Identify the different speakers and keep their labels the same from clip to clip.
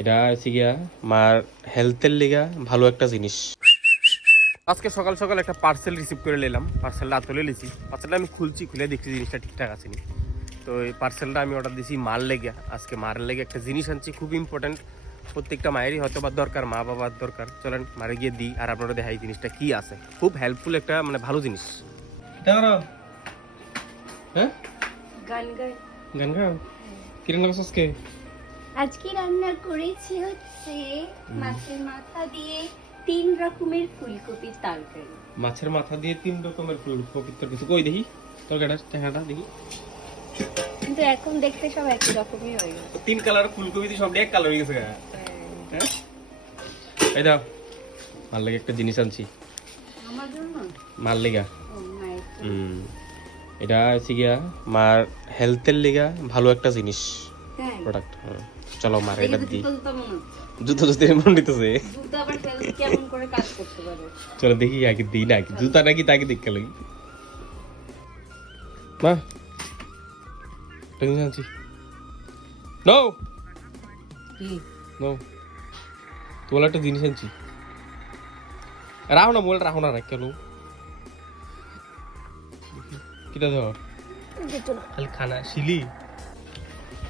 Speaker 1: এটা হচ্ছে গিয়া মার হেলথের লিগা ভালো একটা জিনিস। আজকে সকাল সকাল একটা পার্সেল রিসিভ করে নিলাম। পার্সেলটা তুলে নিয়েছি পার্সেলটা আমি খুলছি খুলে দেখছি জিনিসটা ঠিকঠাক আছে নি তো এই পার্সেলটা আমি অর্ডার দিয়েছি মার লেগে। আজকে মার লেগে একটা জিনিস আনছি খুব ইম্পর্টেন্ট প্রত্যেকটা মায়েরই হয়তো বা দরকার মা বাবার দরকার। চলেন মারে গিয়ে দিই আর আপনারা দেখাই জিনিসটা কি আছে। খুব হেল্পফুল একটা মানে ভালো জিনিস। হ্যাঁ?
Speaker 2: গান গাই
Speaker 1: গান গাও? লাগছে আজকে?
Speaker 2: আজকে রান্না করেছি হচ্ছে মাছের মাথা দিয়ে তিন রকমের ফুলকপির তরকারি।
Speaker 1: মাছের মাথা দিয়ে তিন রকমের ফুল পবিত্র কিছু কই দেখি তরকারিটা টাকাটা দেখি।
Speaker 2: কিন্তু এখন দেখতে সব একই রকমই হয়ে গেছে।
Speaker 1: তিন কালার ফুলকপি দিয়ে সব এক কালার হয়ে গেছে। হ্যাঁ। এই দাও মার লেগে একটা জিনিস আনছি।
Speaker 2: আমার জন্য?
Speaker 1: মার লেগা। এটা হচ্ছে গিয়া মার হেলথের লিগা ভালো একটা জিনিস।
Speaker 2: হ্যাঁ
Speaker 1: প্রোডাক্ট চলো মার এটা দিই
Speaker 2: তো জুতো জুতো মনে হচ্ছে।
Speaker 1: জুতো জুতো মন দিতেছে চলো দেখি আগে দিই না আগে জুতা নাকি তাকে দেখতে লাগি। মা। জিনিস আনছি। নো নো তোলা একটা জিনিস আনছি। রাখো না মোবাইল রাখো না রাখ কেন? কিটা ধর খালি খানা শিলি।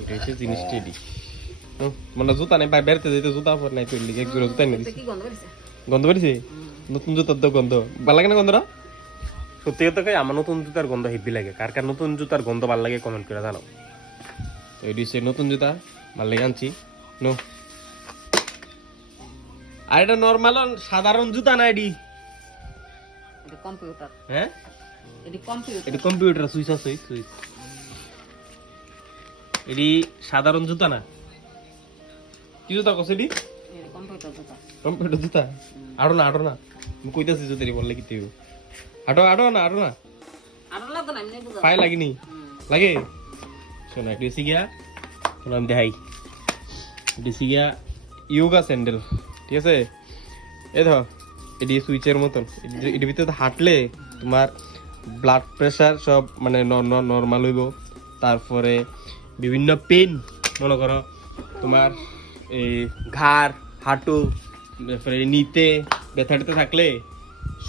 Speaker 1: এটা হচ্ছে মানে জুতা নেই বেরতে যেতে জুতা পর নাই তুললি এক জোড়া জুতা এনে দিছি
Speaker 2: গন্ধ করেছে
Speaker 1: নতুন জুতার তো গন্ধ। ভালো লাগে না গন্ধটা? সত্যি কথা কই আমার নতুন জুতার গন্ধ হেভি লাগে। কার কার নতুন জুতার গন্ধ ভালো লাগে কমেন্ট করে জানাও। তো এটি হচ্ছে নতুন জুতা ভালো লাগে আনছি। নো। আর এটা নর্মাল সাধারণ জুতা না এডি
Speaker 2: এটা কম্পিউটার
Speaker 1: হ্যাঁ?
Speaker 2: এটা কম্পিউটার
Speaker 1: এটা কম্পিউটার সুইচ আছে সুইচ। এটি সাধারণ জুতা না? কি জুতা কস এটি
Speaker 2: কম্পিউটার জুতা।
Speaker 1: কম্পিউটার জুতা আড়ো না আড়ো না। আমি কইতাছি জুতারি বললে কি তুই আটো আটো না আটো না।
Speaker 2: আর লাগতো না এমনি বুঝা
Speaker 1: পায়ে লাগিনি? লাগে? শোনা একটু এসে গিয়া শোনা আমি দেখাই। এসে গিয়া ইয়োগা স্যান্ডেল, ঠিক আছে? এ ধর এটি সুইচের মতন। এটি- এটির ভিতরে হাঁটলে তোমার ব্লাড প্রেশার সব মানে নর্মাল হইব। তারপরে বিভিন্ন পেন, মনে করো, তোমার এই ঘাড়, হাঁটু, তারপরে নিতে ব্যথা ট্যাথা থাকলে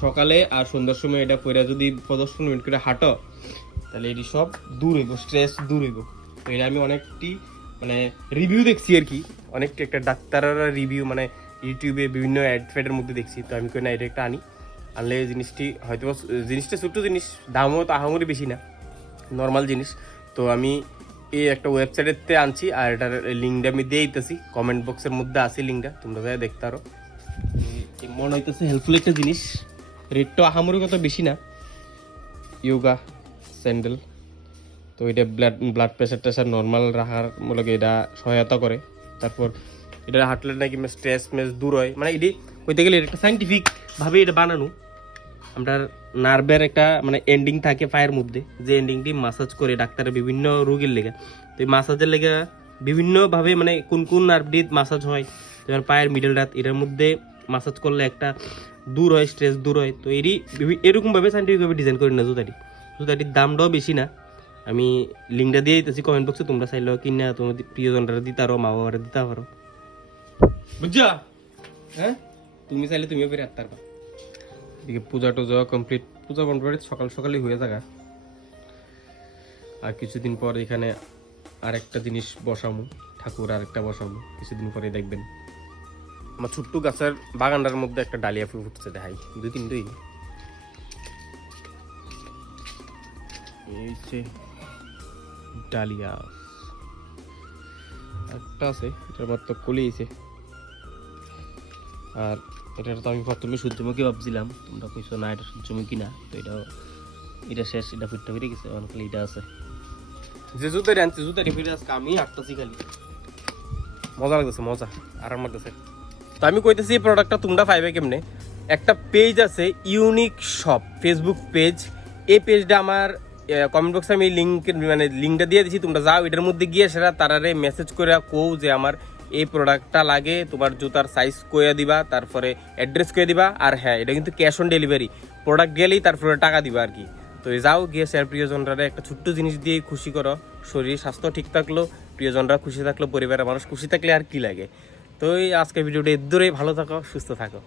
Speaker 1: সকালে আর সন্ধ্যার সময় এটা পরে যদি পনেরো মিনিট করে হাঁটো, তাহলে এটি সব দূর হইব স্ট্রেস দূর হইব। তো এটা আমি অনেকটি মানে রিভিউ দেখছি আর কি। অনেকটি একটা ডাক্তারেরা রিভিউ মানে ইউটিউবে বিভিন্ন অ্যাড ফ্যাডের মধ্যে দেখছি। তো আমি কই, না, এটা একটা আনি। আনলে এই জিনিসটি হয়তো জিনিসটা ছোট্ট জিনিস, দামও তো আহামরি বেশি না নর্মাল জিনিস। তো আমি এই একটা ওয়েবসাইটেতে আনছি, আর এটার লিঙ্কটা আমি দিয়ে দিতেছি কমেন্ট বক্সের মধ্যে আছে লিঙ্কটা তোমরা যাই দেখতে পারো। মনে হইতেছে হেল্পফুল একটা জিনিস। রেটটা আহামরি কত বেশি না। ইয়োগা স্যান্ডেল তো এটা ব্লাড ব্লাড প্রেশার টেশার নর্মাল রাখার মূলক এটা সহায়তা করে। তারপর এটা হাঁটলে নাকি স্ট্রেস মেস দূর হয়। মানে এটি কইতে গেলে এটা একটা সাইন্টিফিক ভাবে এটা বানানো। আমরা নার্ভের একটা মানে এন্ডিং থাকে পায়ের মধ্যে। যে এন্ডিংটি মাসাজ করে ডাক্তারের বিভিন্ন রোগের লেগে। তো এই মাসাজের লেগে বিভিন্নভাবে মানে কোন কোন নার্ভটি মাসাজ হয় যেমন পায়ের মিডল রাত এটার মধ্যে মাসাজ করলে একটা দূর হয় স্ট্রেস দূর হয়। তো এরই এরকমভাবে সাইন্টিফিকভাবে ডিজাইন করি না জুতাটি। জুতাটির দামটাও বেশি না। আমি লিঙ্কটা দিয়ে দিতেছি কমেন্ট বক্সে তোমরা চাইলেও কিনা তোমার প্রিয়জনরা দিতে পারো মা বাবারা দিতে পারো। বুঝছা? হ্যাঁ? তুমি চাইলে তুমিও ফিরে আত্মার এদিকে পূজা টুজা কমপ্লিট পূজা কমপ্লিট সকাল সকালই হয়ে থাকা আর। কিছুদিন পর এখানে আরেকটা জিনিস বসামু, ঠাকুর আরেকটা বসামু, কিছুদিন পরে দেখবেন। আমার ছোট্ট গাছের বাগানটার মধ্যে একটা ডালিয়া ফুল ফুটছে, দেখাই। দুই তিন, দুই। ডালিয়া। একটা আছে, এটার মাত্র কলিয়েছে আর এটা তো আমি প্রথমে সূর্যমুখী ভাবছিলাম। তোমরা কইছো, না, এটা সূর্যমুখী না। তো এটা এটা শেষ, এটা ফুটতে ফিরে গেছে। এখন খালি এটা আছে। যে জুতারি আনছে জুতারি ফিরে আজকে আমি হাঁটতেছি খালি। মজা লাগতেছে, মজা। আরাম লাগতেছে। তো আমি কইতেছি, এই প্রোডাক্টটা তোমরা পাইবে কেমনে? একটা পেজ আছে ইউনিক শপ ফেসবুক পেজ এই পেজটা আমার কমেন্ট বক্সে আমি লিঙ্ক মানে লিঙ্কটা দিয়ে দিছি। তোমরা যাও, এটার মধ্যে গিয়ে সেটা তারারে মেসেজ করে কও যে আমার এই প্রোডাক্টটা লাগে, তোমার জুতার সাইজ কয়ে দিবা, তারপরে অ্যাড্রেস কয়ে দিবা, আর হ্যাঁ এটা কিন্তু ক্যাশ অন ডেলিভারি প্রোডাক্ট গেলেই তারপরে টাকা দিবা আর কি। তো যাও গিয়ে স্যার প্রিয়জনরা একটা ছোট্ট জিনিস দিয়ে খুশি করো। শরীর, স্বাস্থ্য ঠিক থাকল, প্রিয়জনরা খুশি থাকল, পরিবারের মানুষ খুশি থাকলে আর কি লাগে? তো এই আজকের ভিডিওটা এর ভালো থাকো, সুস্থ থাকো।